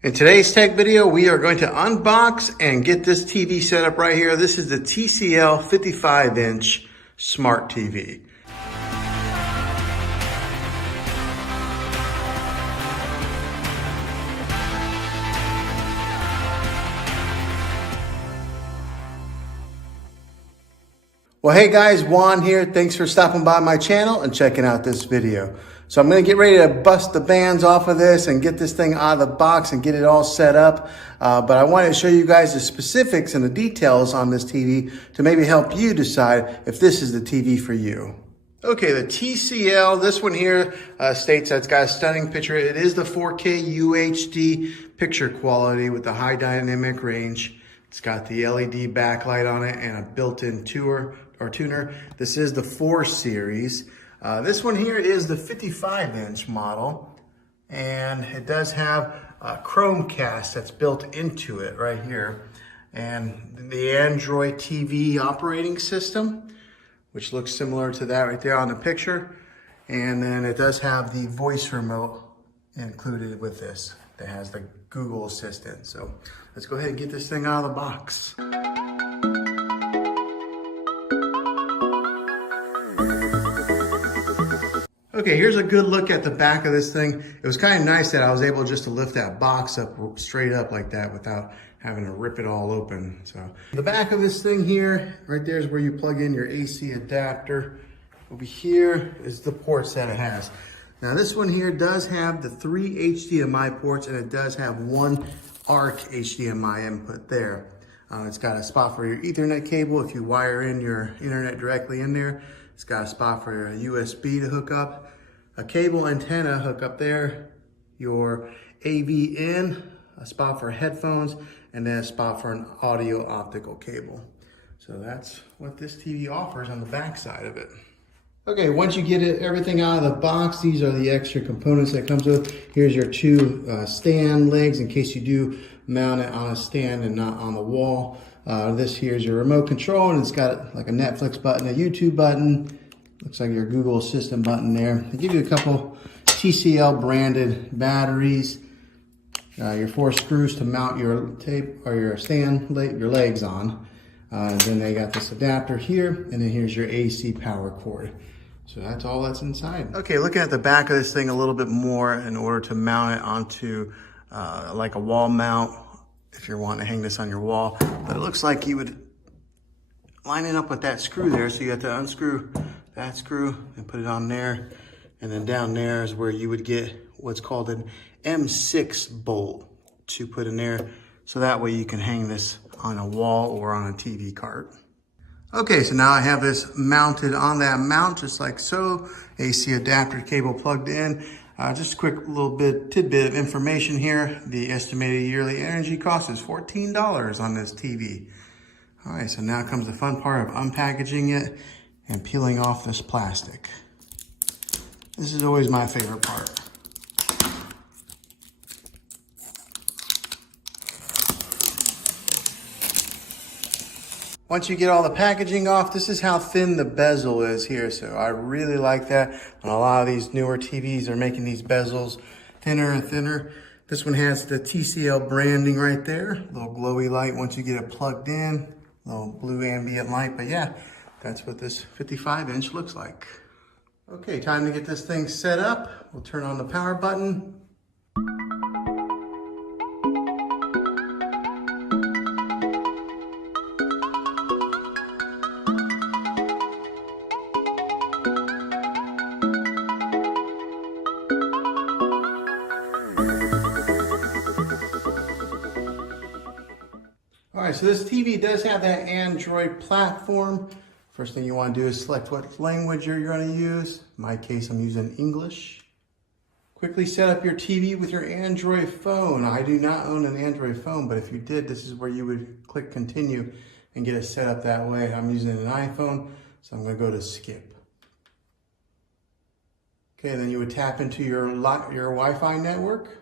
In today's tech video, we are going to unbox and get this TV set up right here. This is the TCL 55-inch smart TV. Well, hey guys, Juan here. Thanks for stopping by my channel and checking out this video. So I'm going to get ready to bust the bands off of this and get this thing out of the box and get it all set up. But I wanted to show you guys the specifics and the details on this TV to maybe help you decide if this is the TV for you. Okay, the TCL, this one here states that it's got a stunning picture. It is the 4K UHD picture quality with the high dynamic range. It's got the LED backlight on it and a built-in tuner. This is the 4 series. This one here is the 55-inch model, and it does have a Chromecast that's built into it right here, and the Android TV operating system, which looks similar to that right there on the picture. And then it does have the voice remote included with this that has the Google Assistant. So let's go ahead and get this thing out of the box. Okay, here's a good look at the back of this thing. It was kind of nice that I was able just to lift that box up straight up like that without having to rip it all open. So the back of this thing here, right there is where you plug in your AC adapter. Over here is the ports that it has. Now this one here does have the 3 HDMI ports, and it does have 1 ARC HDMI input there. It's got a spot for your Ethernet cable if you wire in your internet directly in there. It's got a spot for a USB to hook up, a cable antenna hook up there, your AV in, a spot for headphones, and then a spot for an audio optical cable. So that's what this TV offers on the back side of it. Okay, once you get everything out of the box, these are the extra components that it comes with. Here's your 2 stand legs in case you do mount it on a stand and not on the wall. This here is your remote control, and it's got like a Netflix button, a YouTube button, looks like your Google Assistant button there. They give you a couple TCL branded batteries, your 4 screws to mount your tape or your your legs on. Then they got this adapter here, and then here's your AC power cord. So that's all that's inside. Okay, looking at the back of this thing a little bit more in order to mount it onto like a wall mount, if you're wanting to hang this on your wall. But it looks like you would line it up with that screw there. So you have to unscrew that screw and put it on there. And then down there is where you would get what's called an M6 bolt to put in there. So that way you can hang this on a wall or on a TV cart. Okay, so now I have this mounted on that mount, just like so. AC adapter cable plugged in. Just a quick little tidbit of information here. The estimated yearly energy cost is $14 on this TV. All right, so now comes the fun part of unpackaging it and peeling off this plastic. This is always my favorite part. Once you get all the packaging off, this is how thin the bezel is here. So I really like that. On a lot of these newer TVs, they're making these bezels thinner and thinner. This one has the TCL branding right there. Little glowy light once you get it plugged in. Little blue ambient light. But yeah, that's what this 55-inch looks like. Okay, time to get this thing set up. We'll turn on the power button. All right, so this TV does have that Android platform. First thing you want to do is select what language you're going to use. In my case, I'm using English. Quickly set up your TV with your Android phone. I do not own an Android phone, but if you did, this is where you would click continue and get it set up that way. I'm using an iPhone, so I'm going to go to skip. Okay, then you would tap into your Wi-Fi network.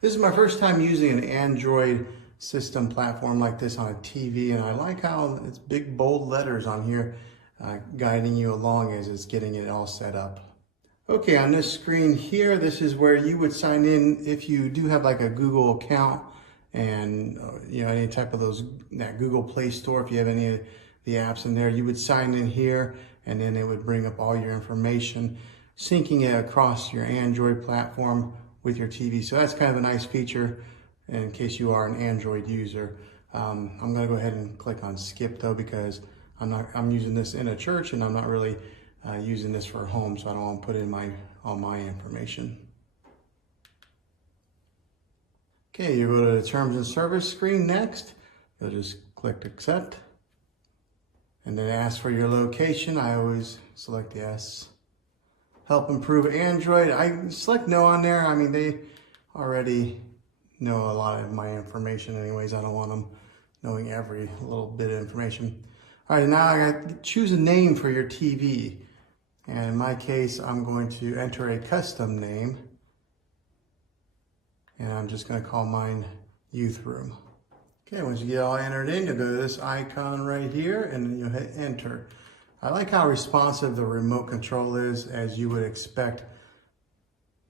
This is my first time using an Android system platform like this on a TV, and I like how it's big bold letters on here guiding you along as it's getting it all set up. Okay, on this screen here, this is where you would sign in if you do have like a Google account and any type of that Google Play Store. If you have any of the apps in there, you would sign in here, and then it would bring up all your information, syncing it across your Android platform with your TV. So that's kind of a nice feature in case you are an Android user. I'm going to go ahead and click on skip though, because I'm using this in a church and I'm not really using this for home, so I don't want to put in all my information. Okay, you go to the terms and service screen next. You'll just click accept, and then ask for your location. I always select yes. Help improve Android. I select no on there. I mean, they already know a lot of my information anyways. I don't want them knowing every little bit of information. All right, now I got to choose a name for your TV. And in my case, I'm going to enter a custom name. And I'm just going to call mine Youth Room. Okay, once you get all entered in, you'll go to this icon right here and then you'll hit enter. I like how responsive the remote control is, as you would expect.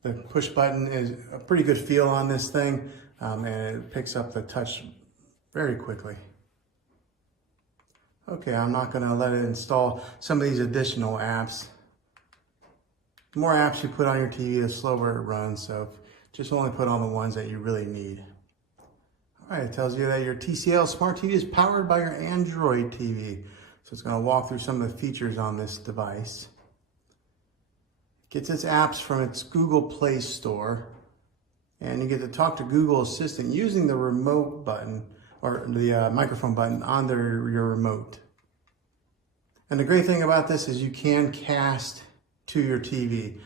The push button is a pretty good feel on this thing, and it picks up the touch very quickly. Okay, I'm not going to let it install some of these additional apps. The more apps you put on your TV, the slower it runs, so just only put on the ones that you really need. All right, it tells you that your TCL Smart TV is powered by your Android TV. So it's going to walk through some of the features on this device. It gets its apps from its Google Play Store, and you get to talk to Google Assistant using the remote button, or the microphone button on your remote. And the great thing about this is you can cast to your TV.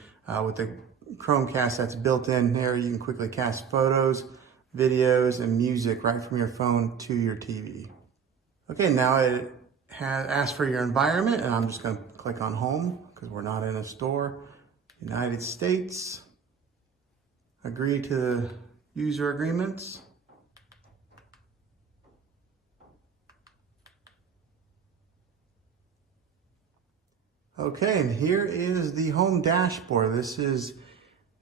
With the Chromecast that's built in there, you can quickly cast photos, videos, and music right from your phone to your TV. Okay, now it has asked for your environment, and I'm just going to click on home because we're not in a store. United States. Agree to the user agreements. Okay, and here is the home dashboard. This is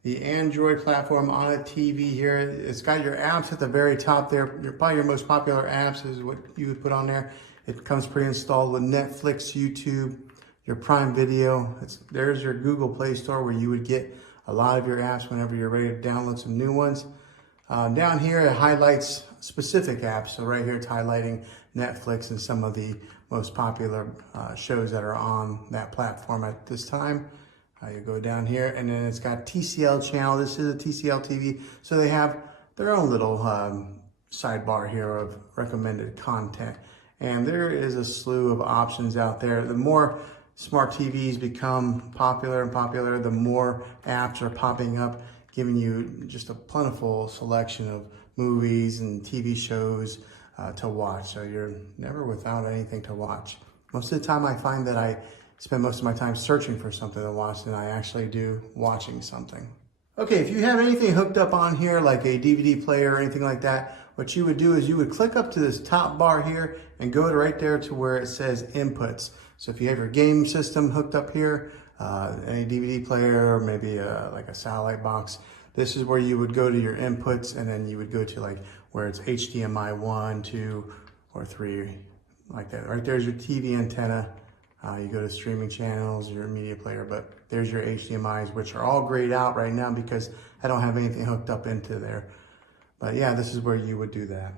the Android platform on a TV here. It's got your apps at the very top there. Probably your most popular apps is what you would put on there. It comes pre-installed with Netflix, YouTube, your Prime Video. There's your Google Play Store where you would get a lot of your apps whenever you're ready to download some new ones. Down here, it highlights specific apps. So right here, it's highlighting Netflix and some of the most popular shows that are on that platform at this time. You go down here, and then it's got TCL channel. This is a TCL TV, so they have their own little sidebar here of recommended content. And there is a slew of options out there. The more smart TVs become popular and popular, the more apps are popping up, giving you just a plentiful selection of movies and TV shows to watch. So you're never without anything to watch. Most of the time I find that I spend most of my time searching for something to watch than I actually do watching something. Okay, if you have anything hooked up on here, like a DVD player or anything like that, what you would do is you would click up to this top bar here and go right there to where it says inputs. So if you have your game system hooked up here, any DVD player, or maybe like a satellite box, this is where you would go to your inputs, and then you would go to like where it's HDMI 1, 2, or 3, like that. Right there's your TV antenna. You go to streaming channels, your media player, but there's your HDMIs, which are all grayed out right now because I don't have anything hooked up into there. But yeah, this is where you would do that.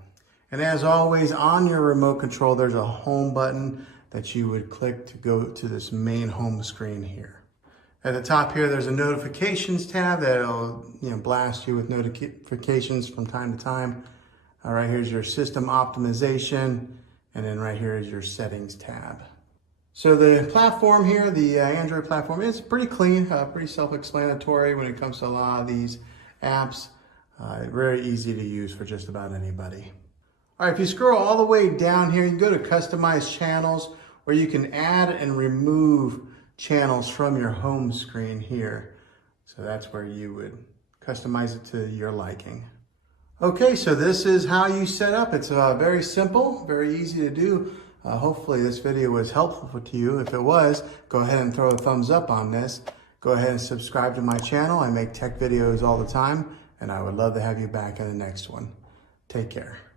And as always, on your remote control, there's a home button that you would click to go to this main home screen here. At the top here, there's a notifications tab that'll blast you with notifications from time to time. All right, here's your system optimization, and then right here is your settings tab. So the platform here, the Android platform, is pretty clean, pretty self-explanatory when it comes to a lot of these apps. Very easy to use for just about anybody. All right, if you scroll all the way down here, you can go to customize channels, where you can add and remove channels from your home screen here. So that's where you would customize it to your liking. Okay, so this is how you set up. It's very simple, very easy to do. Hopefully this video was helpful to you. If it was, go ahead and throw a thumbs up on this. Go ahead and subscribe to my channel. I make tech videos all the time, and I would love to have you back in the next one. Take care.